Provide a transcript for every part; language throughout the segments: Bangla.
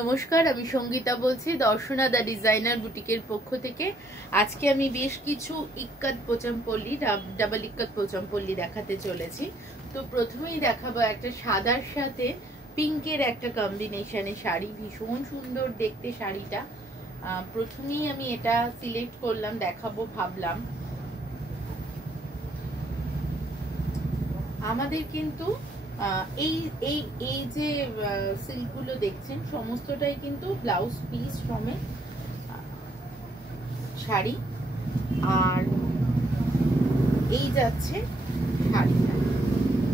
নমস্কার, আমি সঙ্গীতা বলছি দর্শনা দা ডিজাইনার বুটিকের পক্ষ থেকে। আজকে আমি বেশ কিছু ইক্কাত পোচামপল্লি, ডাবল ইক্কাত পোচামপল্লি দেখাতে চলেছি। তো প্রথমেই দেখাবো একটা সাদার সাথে পিঙ্কের একটা কম্বিনেশনে শাড়ি, ভীষণ সুন্দর দেখতে শাড়িটা। প্রথমেই আমি এটা সিলেক্ট করলাম, দেখাবো ভাবলাম। আমাদের কিন্তু এই এই এই যে সিল্কগুলো দেখছেন সমস্তটাই কিন্তু ব্লাউজ পিস সমেত শাড়ি। আর এই যাচ্ছে শাড়িটা,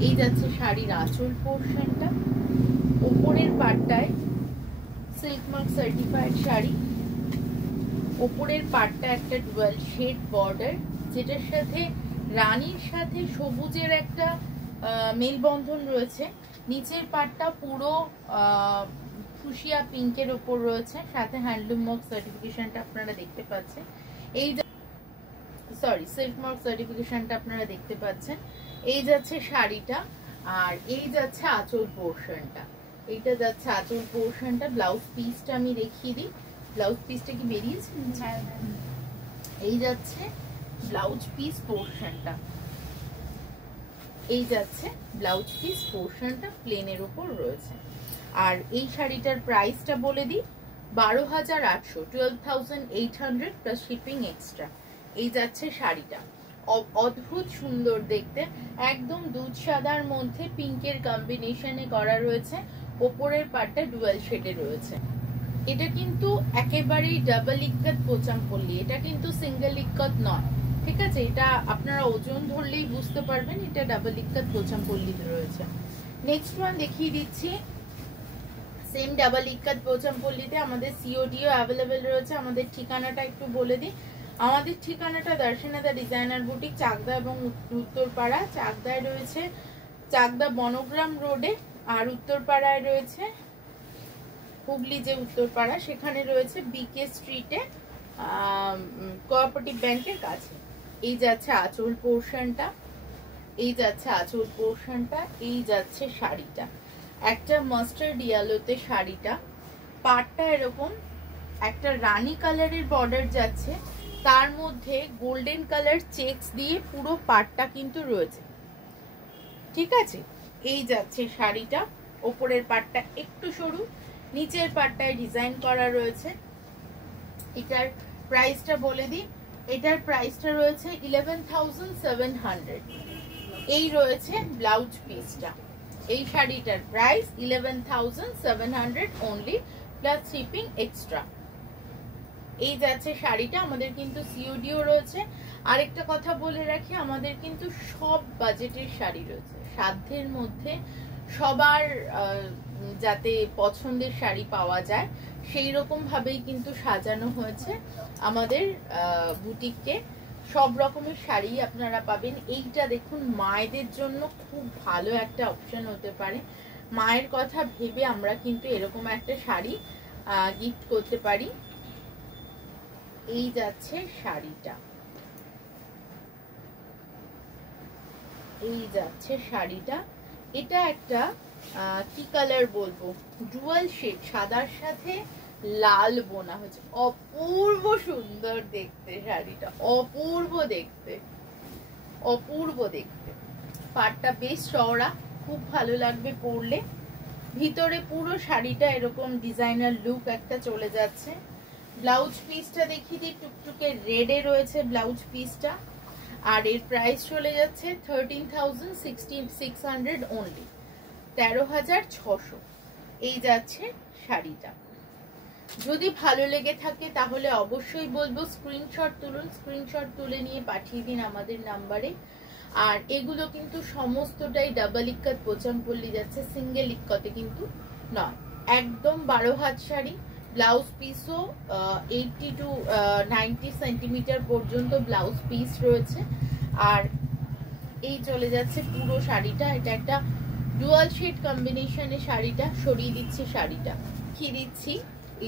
এই যাচ্ছে শাড়ির আঁচল পোর্শনটা। ওপরের পাটটায় সিল্ক মার্ক সার্টিফাইড শাড়ি, ওপরের পাটটা একটা ডুয়াল শেড বর্ডার, যেটার সাথে রানীর সাথে সবুজের একটা মেলবন্ধন রয়েছে। নিচের পাটটা পুরো ফুশিয়া পিঙ্কের ওপর রয়েছে, সাথে হ্যান্ডলুম মার্ক সার্টিফিকেশনটা আপনারা দেখতে পাচ্ছেন। এই সিল্ক মার্ক সার্টিফিকেশনটা আপনারা দেখতে পাচ্ছেন। এই যাচ্ছে শাড়িটা, আর এই যাচ্ছে আঁচল পোর্শনটা। এইটা যাচ্ছে আঁচল পোর্শনটা। ব্লাউজ পিসটা আমি দেখিয়ে দিই। ব্লাউজ পিসটা কি বেরিয়েছে? এই যাচ্ছে ব্লাউজ পিস পোর্শনটা, এই যাচ্ছে ব্লাউজ পিস পোর্শনটা প্লেনের উপর রয়েছে। আর এই শাড়িটার প্রাইসটা বলে দিই, 12,800, 12,800 প্লাস শিপিং এক্সট্রা। এই যাচ্ছে শাড়িটা, অদ্ভুত সুন্দর দেখতে, একদম দুধ সাদার মধ্যে পিঙ্কের কম্বিনেশনে করা রয়েছে। ওপরের পাটটা ডুয়াল শেডে রয়েছে। এটা কিন্তু একেবারেই ডাবল ইক্কাত পোচামপল্লি, এটা কিন্তু সিঙ্গেল ইক্কাত নয়, ঠিক আছে? এটা আপনারা ওজন ধরলেই বুঝতে পারবেন এটা ডাবল ইক্কাত পোচামপল্লিতে রয়েছে। নেক্সট ওয়ান দেখিয়ে দিচ্ছি, সেম ডাবল ইক্কাত পোচামপল্লিতে আমাদের সিওডিও অ্যাভেলেবেল রয়েছে। আমাদের ঠিকানাটা একটু বলে দিই। আমাদের ঠিকানাটা দর্শনা দা ডিজাইনার বুটিক, চাকদা এবং উত্তরপাড়া। চাকদায় রয়েছে চাকদা বনগ্রাম রোডে, আর উত্তরপাড়ায় রয়েছে হুগলি যে উত্তরপাড়া, সেখানে রয়েছে বিকে স্ট্রিটে কোঅপারেটিভ ব্যাংকের কাছে। এই যাচ্ছে আঁচল পোর্শনটা, এই যাচ্ছে আঁচল পোর্শনটা, এই যাচ্ছে শাড়িটা একটা মাস্টার্ড ইয়েলোতে শাড়িটা। পাটটা এরকম একটা রানী কালারের বর্ডার যাচ্ছে, তার মধ্যে গোল্ডেন কালার চেকস দিয়ে পুরো পাটটা কিন্তু রয়েছে, ঠিক আছে? এই যাচ্ছে শাড়িটা, ওপরের পাটটা একটু সরু, নিচের পাটটায় ডিজাইন করা রয়েছে। এটার প্রাইসটা বলে দিই, এটার প্রাইসটা রয়েছে 11,700। এই রয়েছে ব্লাউজ পিসটা। এই শাড়িটার price 11,700 only plus shipping extra. এই যাচ্ছে শাড়িটা, আমাদের কিন্তু সিওডিও রয়েছে। আরেকটা কথা বলে রাখি, আমাদের কিন্তু সব বাজেটের শাড়ি রয়েছে, সাধ্যের মধ্যে সবার যাতে পছন্দের শাড়ি পাওয়া যায় সেই রকম ভাবেই কিন্তু সাজানো হয়েছে আমাদের বুটিককে। সব রকমের শাড়ি আপনারা পাবেন। এইটা দেখুন, মায়েদের জন্য খুব ভালো একটা অপশন হতে পারে। মায়ের কথা ভেবে আমরা কিন্তু এরকম একটা শাড়ি গিফট করতে পারি। এই যাচ্ছে শাড়িটা, এই যাচ্ছে শাড়িটা। এটা একটা কি কালার বলবো, ডুয়াল শেড, সাদার সাথে লাল বোনা হচ্ছে, অপূর্ব সুন্দর দেখতে শাড়িটা, অপূর্ব দেখতে, অপূর্ব দেখতে। পাটটা বেশ চওড়া, খুব ভালো লাগবে পরলে। ভিতরে পুরো শাড়িটা এরকম ডিজাইনার লুক একটা চলে যাচ্ছে। ব্লাউজ পিসটা দেখিয়ে দিই, টুকটুকে রেডে রয়েছে ব্লাউজ পিসটা। আর এর প্রাইস চলে যাচ্ছে 13,600 অনলি, 13,600। এই যাচ্ছে শাড়িটা। যদি ভালো লেগে থাকে তাহলে অবশ্যই বলবো স্ক্রিনশট তুলুন, স্ক্রিনশট তুলে নিয়ে পাঠিয়ে দিন আমাদের নাম্বারে। আর এগুলো কিন্তু সমস্তটাই ডাবল ইক্কাত পোচামপল্লি যাচ্ছে, সিঙ্গেল ইক্কতে কিন্তু নয়। একদম 12 হাত শাড়ি, ব্লাউজ পিসও 80 to 90 সেন্টিমিটার পর্যন্ত ব্লাউজ পিস রয়েছে। আর এই চলে যাচ্ছে পুরো শাড়িটা। এটা একটা ডুয়াল শেড কম্বিনেশনে শাড়িটা, সরিয়ে দিচ্ছি শাড়িটা, কি দিচ্ছি।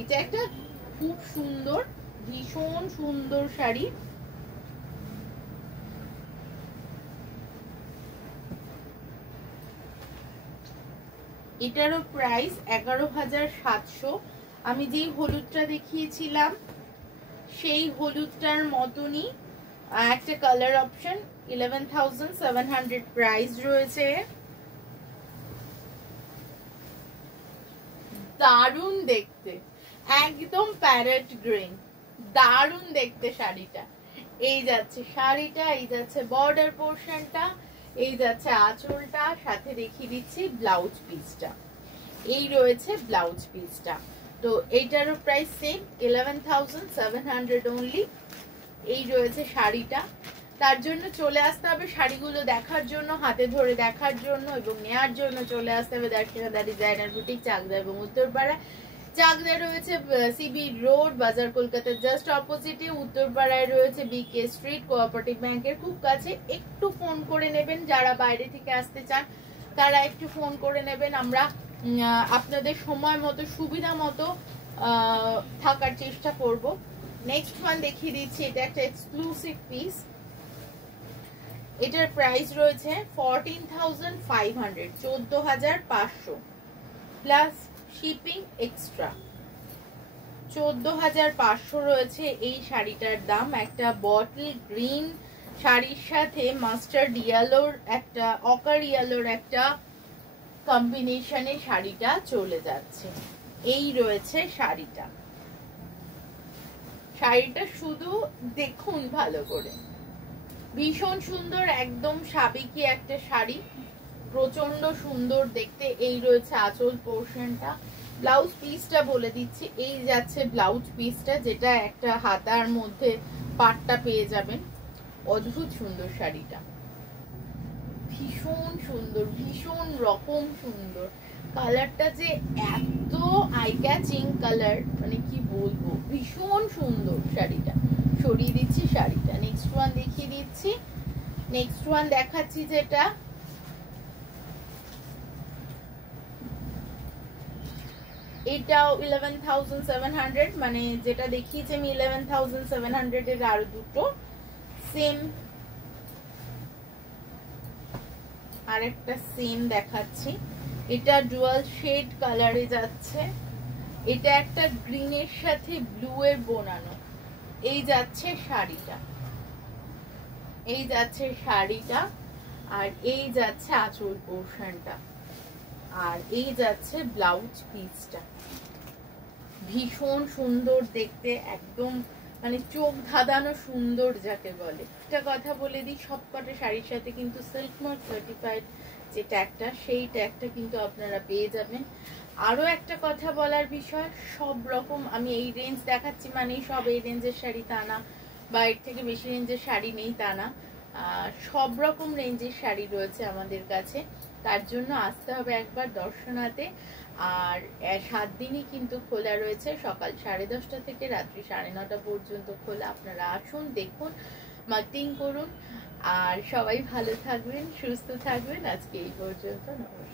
এটা একটা খুব সুন্দর, ভীষণ সুন্দর শাড়ি। এটারও প্রাইস 11,700 আমি যেই হলুদটা দেখিয়েছিলাম সেই হলুদটার মতনই একটা কালার অপশন, 11,700 প্রাইস রয়েছে। দারুণ দেখতে, একদম প্যারেট গ্রিন, দারুণ দেখতে শাড়িটা। এই যাচ্ছে শাড়িটা, এই যাচ্ছে বর্ডার পোর্শনটা, এই যাচ্ছে আঁচলটা, সাথে দেখিয়ে দিচ্ছি ব্লাউজ পিসটা। এই রয়েছে ব্লাউজ পিসটা। তো এইটারও প্রাইস সেম, 11,700 অনলি। এই রয়েছে শাড়িটা। তার জন্য চলে আসতে হবে শাড়িগুলো দেখার জন্য, হাতে ধরে দেখার জন্য এবং নেয়ার জন্য চলে আসতে হবে দ্যাট ডিজাইনার বুটিক, চাকদা এবং উত্তরপাড়া। চাকদা রয়েছে সিবি রোড, বাজার কলকাতার জাস্ট অপোজিটে। উত্তরপাড়ায় রয়েছে বিকে স্ট্রিট, কোঅপারেটিভ ব্যাংকের খুব কাছে। একটু ফোন করে নেবেন, যারা বাইরে থেকে আসতে চান তারা একটু ফোন করে নেবেন। আমরা আপনাদের সময় মতো সুবিধা মতো থাকার চেষ্টা করব। নেক্সট ওয়ান দেখিয়ে দিচ্ছি, এটা একটা এক্সক্লুসিভ পিস। এটার প্রাইস রয়েছে 14,500, 14,500 প্লাস শিপিং এক্সট্রা। 14,500 রয়েছে এই শাড়িটার দাম। একটা বটল গ্রিন শাড়ির সাথে মাস্টার্ড ইয়েলোর একটা, অকার ইয়েলোর একটা কম্বিনেশনে শাড়িটা চলে যাচ্ছে। এই রয়েছে শাড়িটা। শাড়িটা শুধু দেখুন ভালো করে, ভীষণ সুন্দর, একদম সাবেকি একটা শাড়ি, প্রচন্ড সুন্দর দেখতে। এই রয়েছে আঁচল পোর্শনটা। ব্লাউজ পিসটা বলে দিচ্ছি, এই যাচ্ছে ব্লাউজ পিসটা, যেটা একটা হাতার মধ্যে পাটটা পেয়ে যাবেন। অদ্ভুত সুন্দর শাড়িটা, ভীষণ সুন্দর, ভীষণ রকম সুন্দর। কালারটা যে এত আই ক্যাচিং কালার, মানে কি বলবো, ভীষণ সুন্দর শাড়িটা। সরিয়ে দিচ্ছি শাড়িটা, নেক্সট ওয়ান দেখিয়ে দিচ্ছি। নেক্সট ওয়ান দেখাচ্ছি যেটা, এটাও 11,700, মানে যেটা দেখিয়েছি আমি 11,700 এর আরো দুটো সেম, আরেকটা সেম দেখাচ্ছি। এটা ডুয়াল শেড কালারে যাচ্ছে। এটা একটা গ্রিনের সাথে ব্লু এর বোনানো। এই যাচ্ছে শাড়িটা, এই যাচ্ছে শাড়িটা, আর এই যাচ্ছে আঁচল পোর্শনটা, আর এই যাচ্ছে ব্লাউজ পিসটা। ভীষণ সুন্দর দেখতে, একদম মানে চোখ ধাঁধানো সুন্দর যাকে বলে। একটা কথা বলে দিই, সবকটা শাড়ির সাথে কিন্তু সিল্ক মার্ক সার্টিফাইড যে ট্যাগটা, সেই ট্যাগটা কিন্তু আপনারা পেয়ে যাবেন। আরো একটা কথা বলার বিষয়, সব রকম আমি এই রেঞ্জ দেখাচ্ছি মানে সব এই রেঞ্জের শাড়ি তা না, বা এর থেকে বেশি রেঞ্জের শাড়ি নেই তা না। সব রকম রেঞ্জের শাড়ি রয়েছে আমাদের কাছে। তার জন্য আসতে হবে একবার দর্শনাতে। আর 7 দিনই কিন্তু খোলা রয়েছে, সকাল 10:30 থেকে রাত্রি 9:30 পর্যন্ত খোলা। আপনারা আসুন, দেখুন, মার্কেটিং করুন। আর সবাই ভালো থাকবেন, সুস্থ থাকবেন। আজকে এই পর্যন্ত, নমস্কার।